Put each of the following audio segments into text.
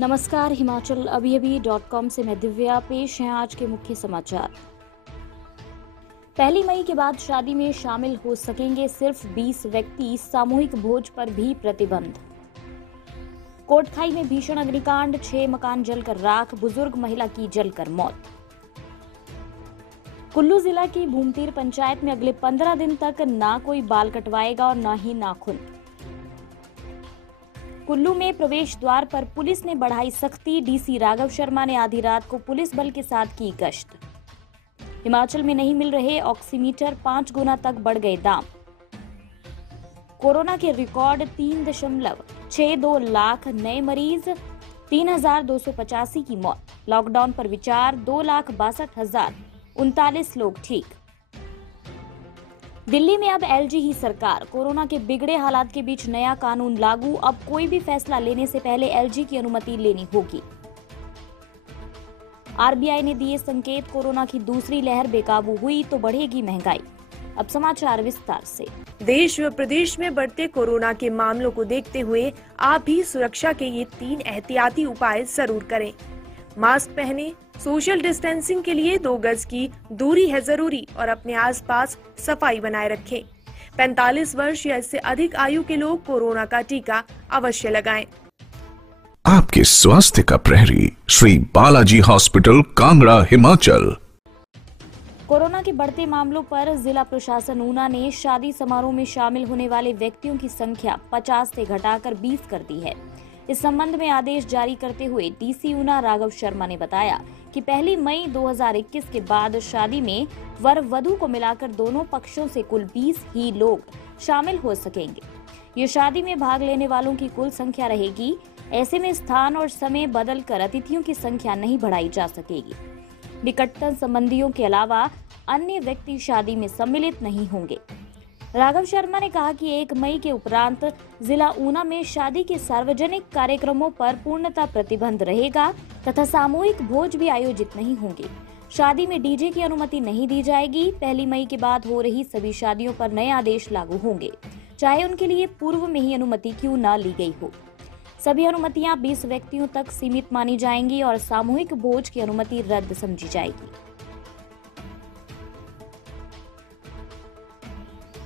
नमस्कार, हिमाचल अभी से मैं दिव्या। पेश हैं आज के मुख्य समाचार। 1 मई के बाद शादी में शामिल हो सकेंगे सिर्फ 20 व्यक्ति, सामूहिक भोज पर भी प्रतिबंध। कोटखाई में भीषण अग्निकांड, 6 मकान जलकर राख, बुजुर्ग महिला की जलकर मौत। कुल्लू जिला की भूमतीर पंचायत में अगले 15 दिन तक ना कोई बाल कटवाएगा और न ही नाखून। कुल्लू में प्रवेश द्वार पर पुलिस ने बढ़ाई सख्ती, डीसी राघव शर्मा ने आधी रात को पुलिस बल के साथ की गश्त। हिमाचल में नहीं मिल रहे ऑक्सीमीटर, 5 गुना तक बढ़ गए दाम। कोरोना के रिकॉर्ड 3.62 लाख नए मरीज, 3,285 की मौत। लॉकडाउन पर विचार, 2,62,039 लोग ठीक। दिल्ली में अब एलजी ही सरकार, कोरोना के बिगड़े हालात के बीच नया कानून लागू। अब कोई भी फैसला लेने से पहले एलजी की अनुमति लेनी होगी। आरबीआई ने दिए संकेत, कोरोना की दूसरी लहर बेकाबू हुई तो बढ़ेगी महंगाई। अब समाचार विस्तार से। देश व प्रदेश में बढ़ते कोरोना के मामलों को देखते हुए आप भी सुरक्षा के ये 3 एहतियाती उपाय जरूर करें। मास्क पहने, सोशल डिस्टेंसिंग के लिए 2 गज की दूरी है जरूरी और अपने आसपास सफाई बनाए रखें। 45 वर्ष या इससे अधिक आयु के लोग कोरोना का टीका अवश्य लगाएं। आपके स्वास्थ्य का प्रहरी, श्री बालाजी हॉस्पिटल, कांगड़ा, हिमाचल। कोरोना के बढ़ते मामलों पर जिला प्रशासन ऊना ने शादी समारोह में शामिल होने वाले व्यक्तियों की संख्या 50 से घटाकर 20 कर दी है। इस संबंध में आदेश जारी करते हुए डीसी ऊना राघव शर्मा ने बताया कि 1 मई 2021 के बाद शादी में वर वधू को मिलाकर दोनों पक्षों से कुल 20 ही लोग शामिल हो सकेंगे। ये शादी में भाग लेने वालों की कुल संख्या रहेगी। ऐसे में स्थान और समय बदलकर अतिथियों की संख्या नहीं बढ़ाई जा सकेगी। निकटतम संबंधियों के अलावा अन्य व्यक्ति शादी में सम्मिलित नहीं होंगे। राघव शर्मा ने कहा कि 1 मई के उपरांत जिला ऊना में शादी के सार्वजनिक कार्यक्रमों पर पूर्णतः प्रतिबंध रहेगा तथा सामूहिक भोज भी आयोजित नहीं होंगे। शादी में डीजे की अनुमति नहीं दी जाएगी। 1 मई के बाद हो रही सभी शादियों पर नए आदेश लागू होंगे, चाहे उनके लिए पूर्व में ही अनुमति क्यों न ली गई हो। सभी अनुमतियां 20 व्यक्तियों तक सीमित मानी जाएंगी और सामूहिक भोज की अनुमति रद्द समझी जाएगी।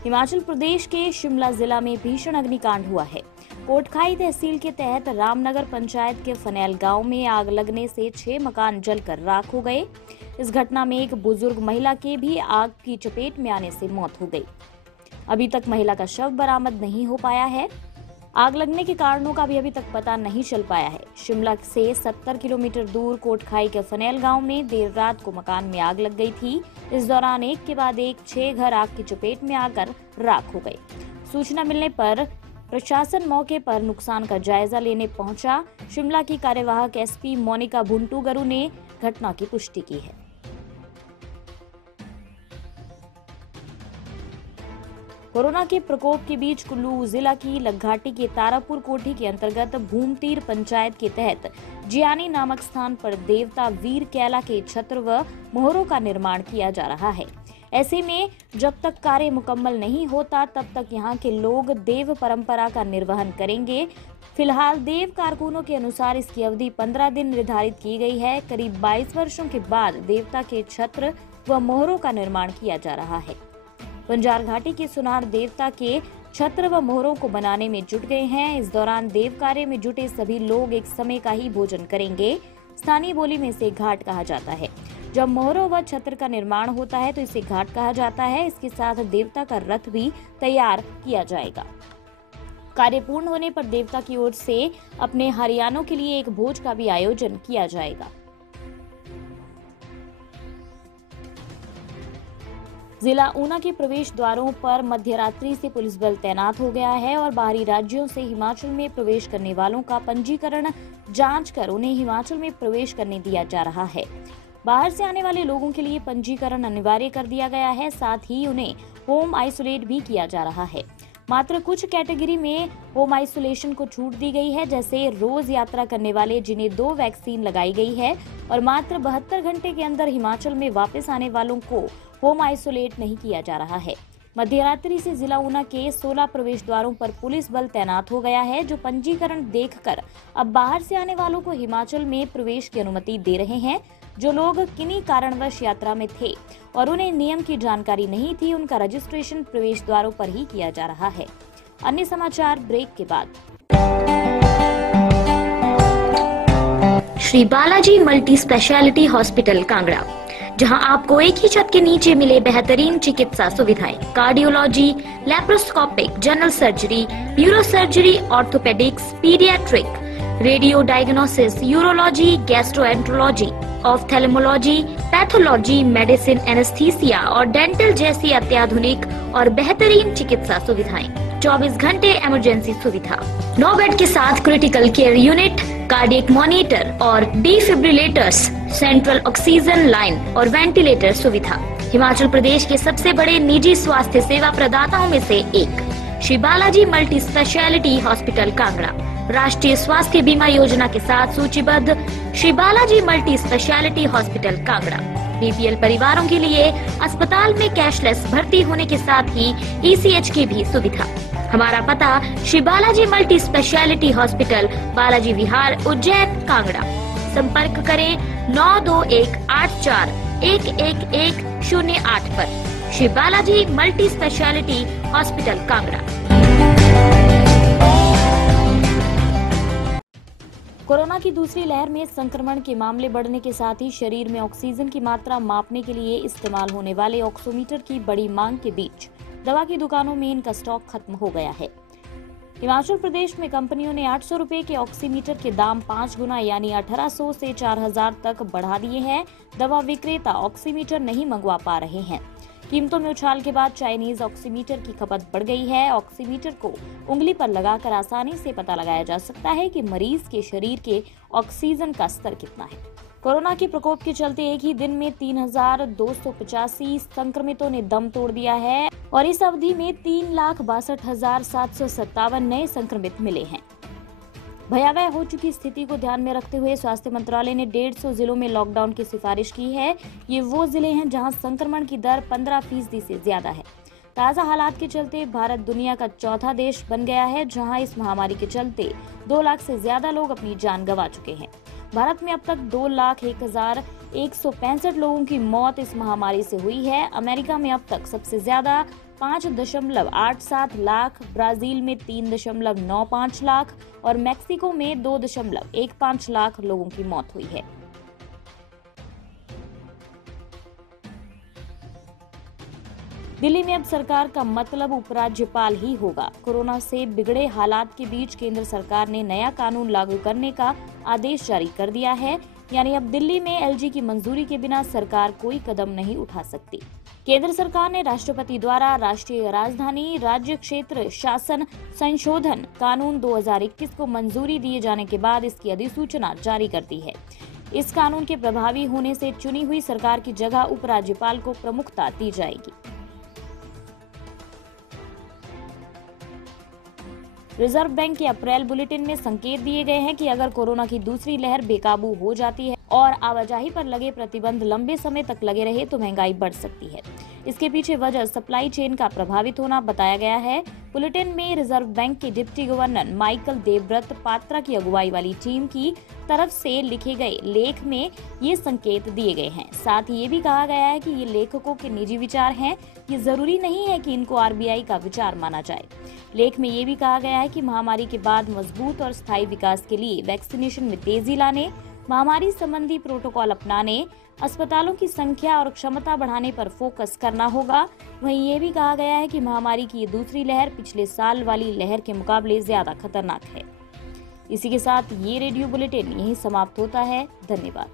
हिमाचल प्रदेश के शिमला जिला में भीषण अग्निकांड हुआ है। कोटखाई तहसील के तहत रामनगर पंचायत के फनेल गांव में आग लगने से 6 मकान जलकर राख हो गए। इस घटना में एक बुजुर्ग महिला के भी आग की चपेट में आने से मौत हो गई। अभी तक महिला का शव बरामद नहीं हो पाया है। आग लगने के कारणों का भी अभी तक पता नहीं चल पाया है। शिमला से 70 किलोमीटर दूर कोटखाई के फनेल गांव में देर रात को मकान में आग लग गई थी। इस दौरान एक के बाद एक 6 घर आग की चपेट में आकर राख हो गए। सूचना मिलने पर प्रशासन मौके पर नुकसान का जायजा लेने पहुंचा। शिमला की कार्यवाहक एसपी मोनिका भुंटूगरू ने घटना की पुष्टि की है। कोरोना के प्रकोप के बीच कुल्लू जिला की लघाटी के तारापुर कोठी के अंतर्गत भूमतीर पंचायत के तहत जियानी नामक स्थान पर देवता वीर कैला के छत्र व मोहरों का निर्माण किया जा रहा है। ऐसे में जब तक कार्य मुकम्मल नहीं होता तब तक यहाँ के लोग देव परंपरा का निर्वहन करेंगे। फिलहाल देव कारकुनों के अनुसार इसकी अवधि 15 दिन निर्धारित की गई है। करीब 22 वर्षों के बाद देवता के छत्र व मोहरों का निर्माण किया जा रहा है। बंजार घाटी के सुनार देवता के छत्र व मोहरों को बनाने में जुट गए हैं। इस दौरान देव कार्य में जुटे सभी लोग एक समय का ही भोजन करेंगे। स्थानीय बोली में इसे घाट कहा जाता है। जब मोहरों व छत्र का निर्माण होता है तो इसे घाट कहा जाता है। इसके साथ देवता का रथ भी तैयार किया जाएगा। कार्य पूर्ण होने पर देवता की ओर से अपने हरियाणों के लिए एक भोज का भी आयोजन किया जाएगा। जिला ऊना के प्रवेश द्वारों पर मध्यरात्रि से पुलिस बल तैनात हो गया है और बाहरी राज्यों से हिमाचल में प्रवेश करने वालों का पंजीकरण जांच कर उन्हें हिमाचल में प्रवेश करने दिया जा रहा है। बाहर से आने वाले लोगों के लिए पंजीकरण अनिवार्य कर दिया गया है। साथ ही उन्हें होम आइसोलेट भी किया जा रहा है। मात्र कुछ कैटेगरी में होम आइसोलेशन को छूट दी गई है, जैसे रोज यात्रा करने वाले जिन्हें 2 वैक्सीन लगाई गई है और मात्र 72 घंटे के अंदर हिमाचल में वापस आने वालों को होम आइसोलेट नहीं किया जा रहा है। मध्यरात्रि से जिला ऊना के 16 प्रवेश द्वारों पर पुलिस बल तैनात हो गया है, जो पंजीकरण देखकर अब बाहर से आने वालों को हिमाचल में प्रवेश की अनुमति दे रहे हैं। जो लोग किन्हीं कारणवश यात्रा में थे और उन्हें नियम की जानकारी नहीं थी, उनका रजिस्ट्रेशन प्रवेश द्वारों पर ही किया जा रहा है। अन्य समाचार ब्रेक के बाद। Shri Balaji multi speciality hospital Kangra, जहां आपको एक ही छत के नीचे मिले बेहतरीन चिकित्सा सुविधाएं, cardiology, laparoscopic, general surgery, neuro surgery, orthopaedics, paediatric, radio diagnosis, urology, gastroenterology, ophthalmology, pathology, medicine, anaesthesia और डेंटल जैसी अत्याधुनिक और बेहतरीन चिकित्सा सुविधाएं, 24 घंटे इमरजेंसी सुविधा, 9 बेड के साथ critical care unit, cardiac monitor और डिफिब्रिलेटर्स, सेंट्रल ऑक्सीजन लाइन और वेंटिलेटर सुविधा। हिमाचल प्रदेश के सबसे बड़े निजी स्वास्थ्य सेवा प्रदाताओं में से एक Shri Balaji multi speciality hospital Kangra राष्ट्रीय स्वास्थ्य बीमा योजना के साथ सूचीबद्ध Shri Balaji multi speciality hospital Kangra BPL परिवारों के लिए अस्पताल में कैशलेस भर्ती होने के साथ ही ईसीएच की भी सुविधा। हमारा पता Shri Balaji multi speciality hospital, Balaji Vihar, Ujjain, Kangra. संपर्क करें 9218411108 पर। Shri Balaji multi speciality hospital Kangra. Corona की दूसरी लहर में संक्रमण के मामले बढ़ने के साथ ही शरीर में ऑक्सीजन की मात्रा मापने के लिए इस्तेमाल होने वाले ऑक्सीमीटर की बड़ी मांग के बीच दवा की दुकानों में इनका स्टॉक खत्म हो गया है। हिमाचल प्रदेश में कंपनियों ने 800 रुपए के ऑक्सीमीटर के दाम 5 गुना यानी 1800 से 4000 तक बढ़ा दिए हैं। दवा विक्रेता ऑक्सीमीटर नहीं मंगवा पा रहे हैं। कीमतों में उछाल के बाद चाइनीज ऑक्सीमीटर की खपत बढ़ गई है। ऑक्सीमीटर को उंगली पर लगाकर आसानी से पता लगाया जा सकता है कि मरीज के शरीर के ऑक्सीजन का स्तर कितना है। कोरोना के प्रकोप के चलते एक ही दिन में 3285 संक्रमितों ने दम तोड़ दिया है और इस अवधि में 3,62,757 नए संक्रमित मिले हैं। भयावह हो चुकी स्थिति को ध्यान में रखते हुए स्वास्थ्य मंत्रालय ने 150 जिलों में लॉकडाउन की सिफारिश की है। ये वो जिले हैं जहां संक्रमण की दर 15% से ज्यादा है। ताज़ा हालात के चलते भारत दुनिया का चौथा देश बन गया है जहां इस महामारी के चलते 2 लाख से ज्यादा लोग अपनी जान गंवा चुके हैं। भारत में अब तक 2,01,165 लोगों की मौत इस महामारी से हुई है। अमेरिका में अब तक सबसे ज्यादा 5.87 लाख, ब्राजील में 3.95 लाख और मैक्सिको में 2.15 लाख लोगों की मौत हुई है। दिल्ली में अब सरकार का मतलब उपराज्यपाल ही होगा। कोरोना से बिगड़े हालात के बीच केंद्र सरकार ने नया कानून लागू करने का आदेश जारी कर दिया है, यानी अब दिल्ली में एलजी की मंजूरी के बिना सरकार कोई कदम नहीं उठा सकती। केंद्र सरकार ने राष्ट्रपति द्वारा राष्ट्रीय राजधानी राज्य क्षेत्र शासन संशोधन कानून 2021 को मंजूरी दिए जाने के बाद इसकी अधिसूचना जारी कर दी है। इस कानून के प्रभावी होने से चुनी हुई सरकार की जगह उपराज्यपाल को प्रमुखता दी जाएगी। रिजर्व बैंक के अप्रैल बुलेटिन में संकेत दिए गए हैं कि अगर कोरोना की दूसरी लहर बेकाबू हो जाती है और आवाजाही पर लगे प्रतिबंध लंबे समय तक लगे रहे तो महंगाई बढ़ सकती है। इसके पीछे वजह सप्लाई चेन का प्रभावित होना बताया गया है। बुलेटिन में रिजर्व बैंक के deputy governor Michael Devvrat Patra की अगुवाई वाली टीम की तरफ से लिखे गए लेख में ये संकेत दिए गए हैं। साथ ही ये भी कहा गया है कि ये लेखकों के निजी विचार हैं, ये जरूरी नहीं है कि इनको आरबीआई का विचार माना जाए। लेख में ये भी कहा गया है कि महामारी के बाद मजबूत और स्थायी विकास के लिए वैक्सीनेशन में तेजी लाने, महामारी संबंधी प्रोटोकॉल अपनाने, अस्पतालों की संख्या और क्षमता बढ़ाने पर फोकस करना होगा। वहीं ये भी कहा गया है कि महामारी की ये दूसरी लहर पिछले साल वाली लहर के मुकाबले ज्यादा खतरनाक है। इसी के साथ ये रेडियो बुलेटिन यहीं समाप्त होता है। धन्यवाद।